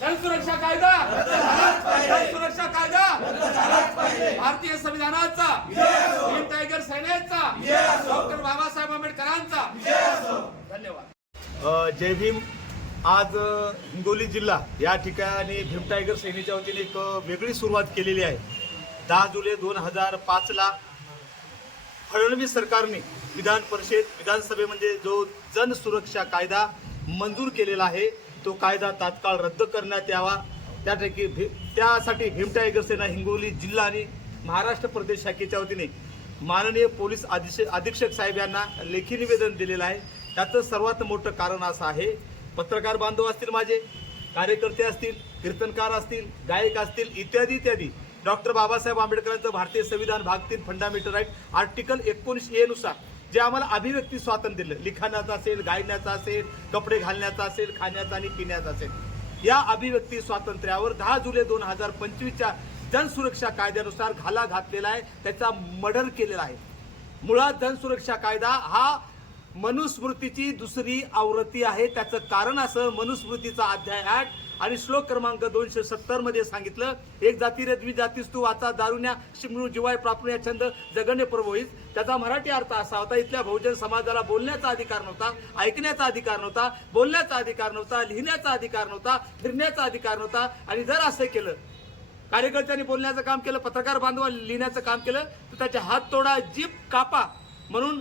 जल सुरक्षा कायदा. जल सुरक्षा कायदा. भारतीय संविधानाचा. भीम टायगर सेनेचा. डॉक्टर बाबासाहेब आंबेडकरांचा. धन्यवाद. जय भीम. आज हिंगोली जिल्हा या ठिकाणी भीम टायगर सेनेच्या वतीने एक वेगळी सुरुवात केलेली आहे. दहा जुलै दोन हजार पाचला फडणवीस सरकारने विधान परिषद विधानसभेमध्ये म्हणजे जो जनसुरक्षा कायदा मंजूर केलेला आहे तो कायदा तात्काळ रद्द करण्यात यावा. त्यापैकी भी त्यासाठी भीम टायगर सेना हिंगोली जिल्हा आणि महाराष्ट्र प्रदेश शाखेच्या वतीने माननीय पोलीस अधीक्षक अधीक्षक साहेब यांना लेखी निवेदन दिलेलं आहे. त्याचं सर्वात मोठं कारण असं आहे. पत्रकार बांधव असतील माझे कार्यकर्ते असतील कीर्तनकार असतील गायक असतील इत्यादी इत्यादी. डॉक्टर बाबासाहेब आंबेडकरांचं भारतीय संविधान भाग तीन फंडामेंटल राईट आर्टिकल एकोणीस ए नुसार जे आम्हाला अभिव्यक्ती स्वातंत्र्य दिलं. लिखाणाचं असेल गायनाचं असेल कपडे घालण्याचं असेल खाण्याचं आणि पिण्याचं असेल. या अभिव्यक्ती स्वातंत्र्यावर दहा जुलै दोन हजार पंचवीसच्या जनसुरक्षा कायद्यानुसार घाला घातलेला आहे. त्याचा मर्डर केलेला आहे. मुळात जनसुरक्षा कायदा हा मनुस्मृतीची दुसरी आवृत्ती आहे. त्याचं कारण असं मनुस्मृतीचा अध्याय आठ आणि श्लोक क्रमांक दोनशे सत्तरमध्ये सांगितलं एक जाती रे द्विजातीस तू वाचा दारुण्या शिमणू जिवाय प्रापण्या छंद जगण्य प्रभोईत त्याचा मराठी अर्थ असा होता इथल्या बहुजन समाजाला बोलण्याचा अधिकार नव्हता ऐकण्याचा अधिकार नव्हता बोलण्याचा अधिकार नव्हता लिहिण्याचा अधिकार नव्हता फिरण्याचा अधिकार नव्हता. आणि जर असं केलं कार्यकर्त्यांनी बोलण्याचं काम केलं पत्रकार बांधवा लिहिण्याचं काम केलं तर त्याचे हात तोडा जीप कापा म्हणून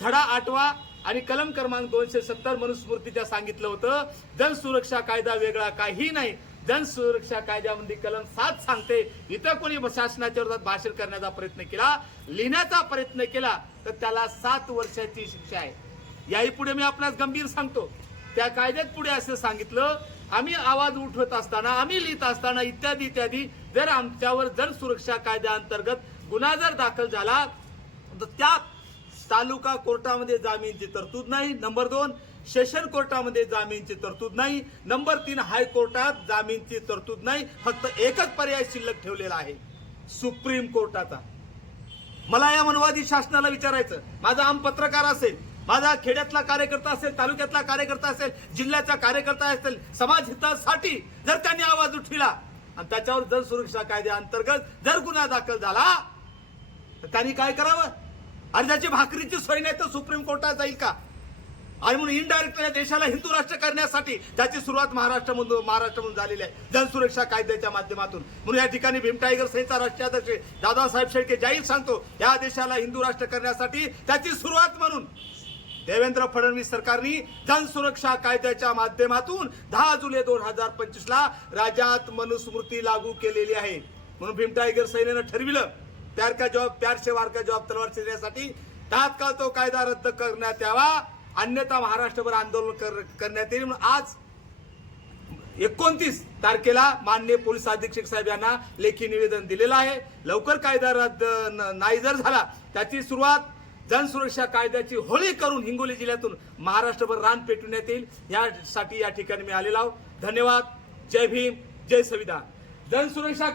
धडा आठवा आणि कलम क्रमांक दोनशे सत्तर मनुस्मृतीच्या सांगितलं होतं जनसुरक्षा कायदा वेगळा काही नाही. जनसुरक्षा कायद्यामध्ये कलम सात सांगते इतर कोणी शासनाच्या विरोधात भाषण करण्याचा प्रयत्न केला लिहिण्याचा प्रयत्न केला तर त्याला सात वर्षाची शिक्षा आहे. याही पुढे मी आपणास गंभीर सांगतो त्या कायद्यात पुढे असं सांगितलं आम्ही आवाज उठवत असताना आम्ही लिहित असताना इत्यादी इत्यादी जर आमच्यावर जनसुरक्षा कायद्याअंतर्गत गुन्हा जर दाखल झाला तर त्या तालुका कोर्टामध्ये जामीनची तरतूद नाही. नंबर दोन सेशन कोर्टामध्ये जामीनची तरतूद नाही. नंबर तीन हायकोर्टात जामीनची तरतूद नाही. फक्त एकच पर्याय शिल्लक ठेवलेला आहे. सुप्रीम कोर्टाचा. मला या मनवादी शासनाला विचारायचं. माझा आम पत्रकार असेल माझा खेड्यातला कार्यकर्ता असेल तालुक्यातला कार्यकर्ता असेल जिल्ह्याचा कार्यकर्ता असेल समाज हितासाठी जर त्यांनी आवाज उठविला आणि त्याच्यावर जनसुरक्षा कायद्याअंतर्गत जर गुन्हा दाखल झाला तर त्यांनी काय करावं? आणि त्याची भाकरीची सोय नाही तर सुप्रीम कोर्टात जाईल का? आणि म्हणून इनडायरेक्ट देशाला हिंदू राष्ट्र करण्यासाठी त्याची सुरुवात महाराष्ट्रामधून महाराष्ट्रामधून झालेली आहे. जनसुरक्षा कायद्याच्या माध्यमातून. म्हणून या ठिकाणी भीम टायगर सेनेचा राष्ट्रीय अध्यक्ष दादासाहेब शेळके जाहीर सांगतो या देशाला हिंदू राष्ट्र करण्यासाठी त्याची सुरुवात म्हणून देवेंद्र फडणवीस सरकारने जनसुरक्षा कायद्याच्या माध्यमातून दहा जुलै दोन हजार पंचवीसला राज्यात मनुस्मृती लागू केलेली आहे. म्हणून भीम टायगर सेनेनं ठरविलं प्यार का जॉब प्यार से वार का जॉब तलवार देण्यासाठी तात्काळ तो कायदा रद्द करण्यात यावा. अन्यथा महाराष्ट्रभर आंदोलन कर- करण्यात येईल. म्हणून आज एकोणतीस तारखेला माननीय पोलीस अधीक्षक साहेब यांना लेखी निवेदन दिलेलं आहे. लवकर कायदा रद्द नाही जर झाला त्याची सुरुवात जनसुरक्षा कायद्याची होळी करून हिंगोली जिल्ह्यातून महाराष्ट्रभर रान पेटवण्यात येईल. यासाठी या ठिकाणी मी आलेलो आहोत धन्यवाद. जय भीम. जय संविधान. जनसुरक्षा